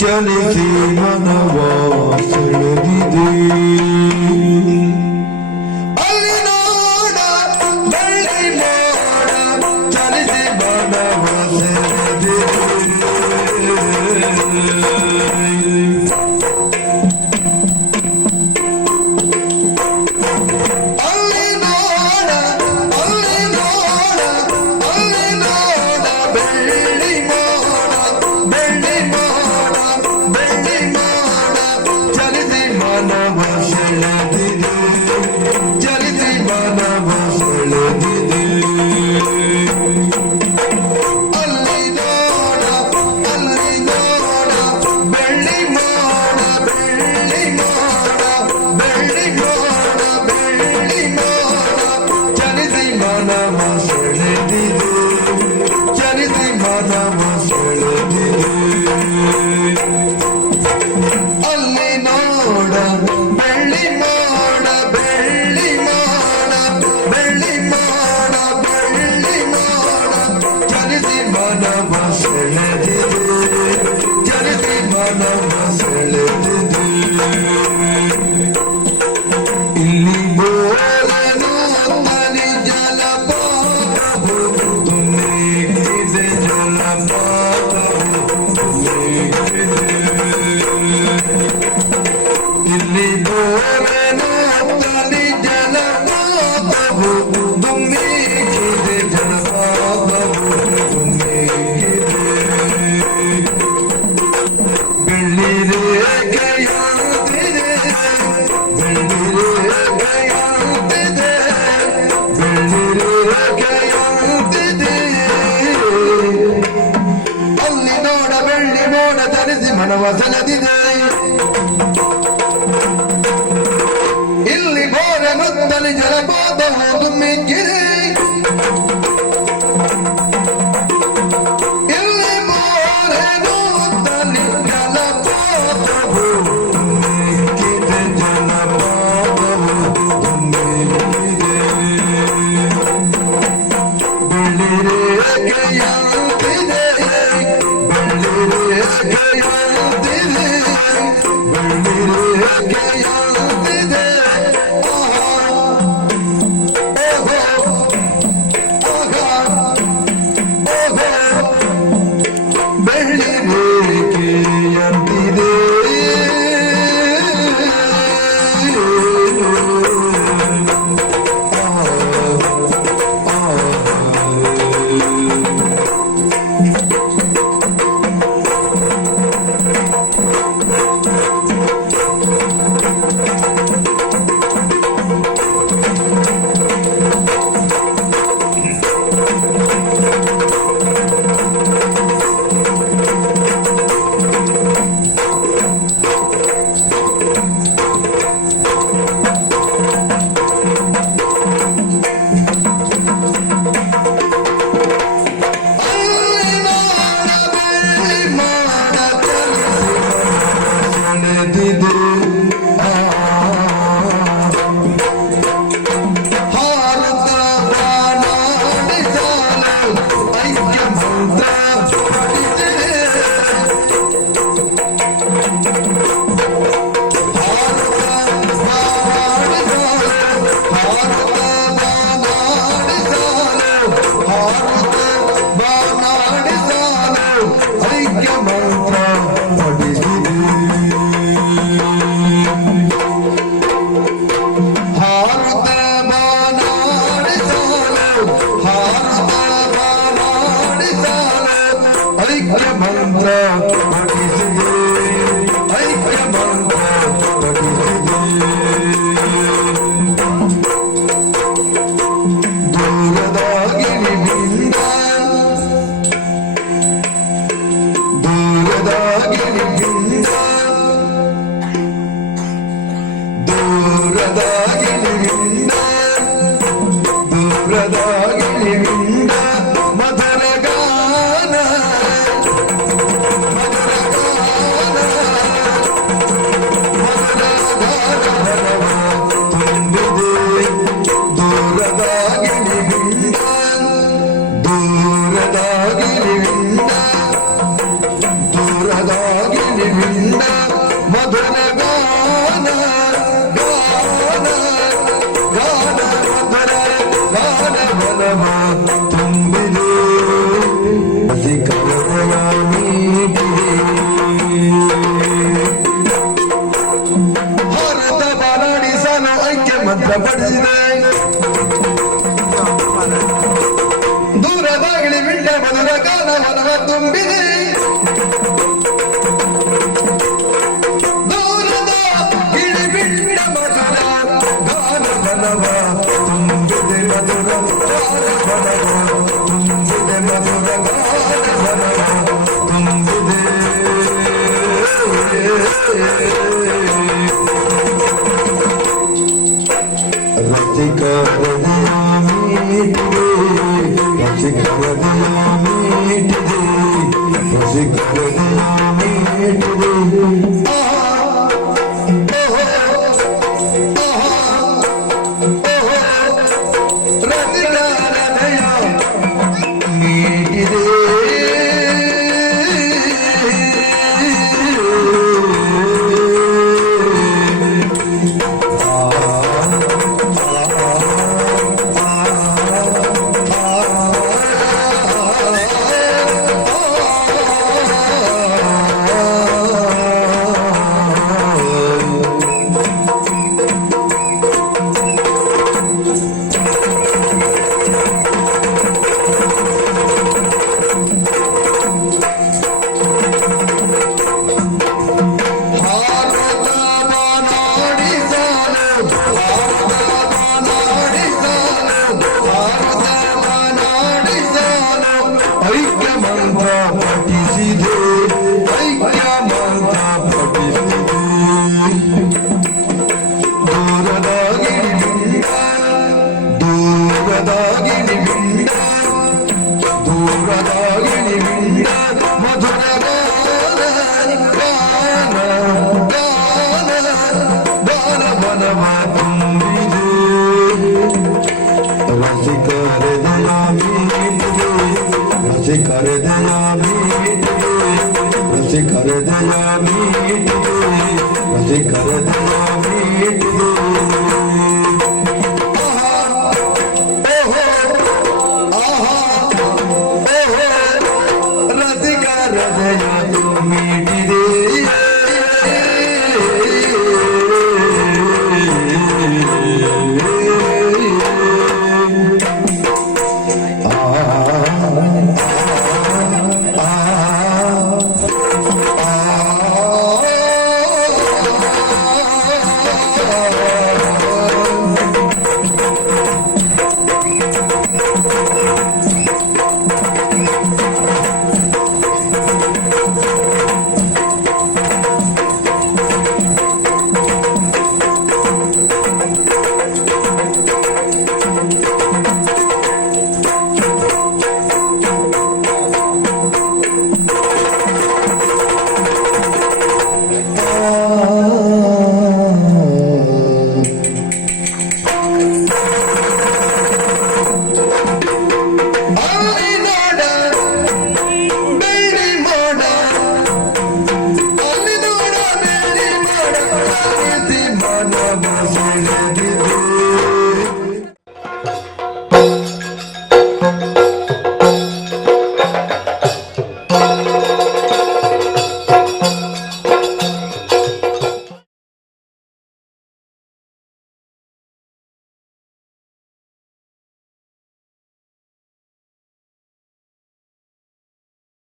ಚಲಿಸಿ ಮನವ ಸೆಳೆದಿದೆ ಅಲ್ಲಿ ನೋಡ ಬೆಳ್ಳಿ ಮೋಡ ಚಲಿಸಿ ಮನವ ಸೆಳೆದಿದೆ ಮನವಸನದಿದೆ ಇಲ್ಲಿ ಘೋರ ಮುತ್ತಲಿ ಜಲಪಾತವು ಧುಮ್ಮಿಕ್ಕಿದೆ ಇಲ್ಲಿ ಘೋರ ಮುತ್ತಲಿ ಜಲಪಾತವು ಧುಮ್ಮಿಕ್ಕಿದೆ ಜಲಪಾತವು ಧುಮ್ಮಿಕ್ಕಿದೆ ಬೆಳ್ಳಿರೇಖೆಯಂತಿದೆ ಮಧುರ ಗಾನ ಪಡಿಸಿದೆ ದೂರದ ಗಿಳಿ ಬಿಟ್ಟ ಮಧುರ ಗಾನವನವ ತುಂಬಿದೆ ದೂರದ ಗಿಳಿ ಬಿಟ್ಟ ಮಧುರ ಗಾನವನವ ತುಂಬಿದೆ ಮಧುರ ಗಾನವನವ ತುಂಬಿದೆ ಮಧುರ ಗಾನವನವ ತುಂಬಿದೆ रसिक हृदया मीठ दे रसिक हृदया मीठ दे रसिक हृदया मीठ दे रसिक हृदया मीठ दे ಐಕ್ಯ ಮಂತ್ರ ಪಠಿಸಿದೆ ಐಕ್ಯ ಮಂತ್ರ ಪಠಿಸಿದೆ ದೂರದ ಗಿಳಿಬಿಂಡ ದೂರದ ಗಿಳಿಬಿಂಡ ದೂರದ ಗಿಳಿಬಿಂಡ ಮಧುರ ಗಾನ ಗಾನ ಗಾನ ಗಾನವನವ ತುಂಬಿದೆ ರಸಿಕ ಹೃದಯ ಮೀಟಿದೆ रसिक हृदया मीठ दे रसिक हृदया मीठ दे रसिक हृदया मीठ दे रसिक हृदया मीठ दे Mano,